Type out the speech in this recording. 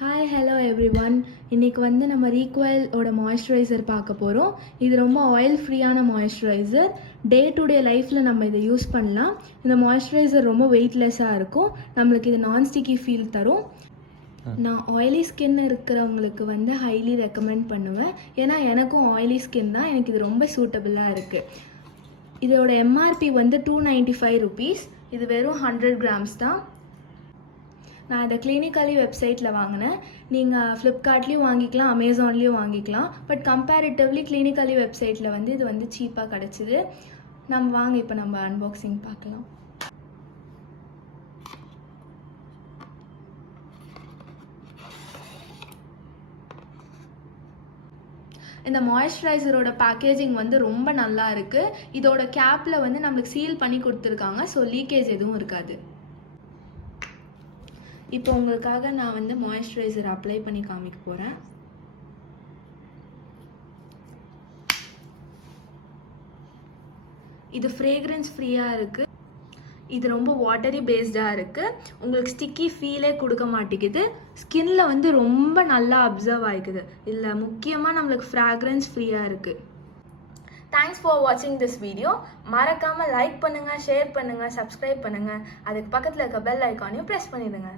Hi hello every one. இன்றைக்கி வந்து நம்ம ரீக்வைலோட மாய்ஸ்சரைசர் பார்க்க போகிறோம். இது ரொம்ப ஆயில் ஃப்ரீயான மாய்ஸ்சரைசர். டே டு டே லைஃப்பில் நம்ம இதை யூஸ் பண்ணலாம். இந்த மாய்ஸ்சரைசர் ரொம்ப வெயிட்லெஸ்ஸாக இருக்கும். நம்மளுக்கு இது நான்ஸ்டிக்கி ஃபீல் தரும். நான் ஆயிலி ஸ்கின் இருக்கிறவங்களுக்கு வந்து ஹைலி ரெக்கமெண்ட் பண்ணுவேன். ஏன்னா எனக்கும் ஆயிலி ஸ்கின் தான். எனக்கு இது ரொம்ப சூட்டபிளாக இருக்குது. இதோட எம்ஆர்பி வந்து 295 rupees. இது வெறும் 100 grams தான். நான் இதை கிளினிக்கலி வெப்சைட்டில் வாங்கினேன். நீங்கள் ஃப்ளிப்கார்ட்லேயும் வாங்கிக்கலாம், அமேசான்லேயும் வாங்கிக்கலாம். பட் கம்பேரிட்டிவ்லி கிளினிக்கலி வெப்சைட்டில் வந்து இது வந்து சீப்பாக கிடச்சிது. இப்போ நம்ம அன்பாக்சிங் பார்க்கலாம். இந்த மாய்ஸ்சரைசரோட பேக்கேஜிங் வந்து ரொம்ப நல்லா இருக்குது. இதோட கேப்பில் வந்து நம்மளுக்கு சீல் பண்ணி கொடுத்துருக்காங்க. ஸோ லீக்கேஜ் எதுவும் இருக்காது. இப்போ உங்களுக்காக நான் வந்து மாய்ஸ்சரைசர் அப்ளை பண்ணி காமிக்க போகிறேன். இது ஃப்ரேக்ரன்ஸ் ஃப்ரீயாக இருக்குது. இது ரொம்ப வாட்டரி பேஸ்டாக இருக்குது. உங்களுக்கு ஸ்டிக்கி ஃபீலே கொடுக்க மாட்டேங்குது. ஸ்கின்ல வந்து ரொம்ப நல்லா அப்சர்வ் ஆகிக்குது. இதில் முக்கியமாக நம்மளுக்கு ஃப்ராக்ரன்ஸ் ஃப்ரீயாக இருக்குது. தேங்க்ஸ் ஃபார் வாட்சிங் திஸ் வீடியோ. மறக்காமல் லைக் பண்ணுங்கள், ஷேர் பண்ணுங்கள், சப்ஸ்கிரைப் பண்ணுங்கள். அதுக்கு பக்கத்தில் இருக்க பெல் ஐக்கானையும் ப்ரெஸ் பண்ணிடுங்க.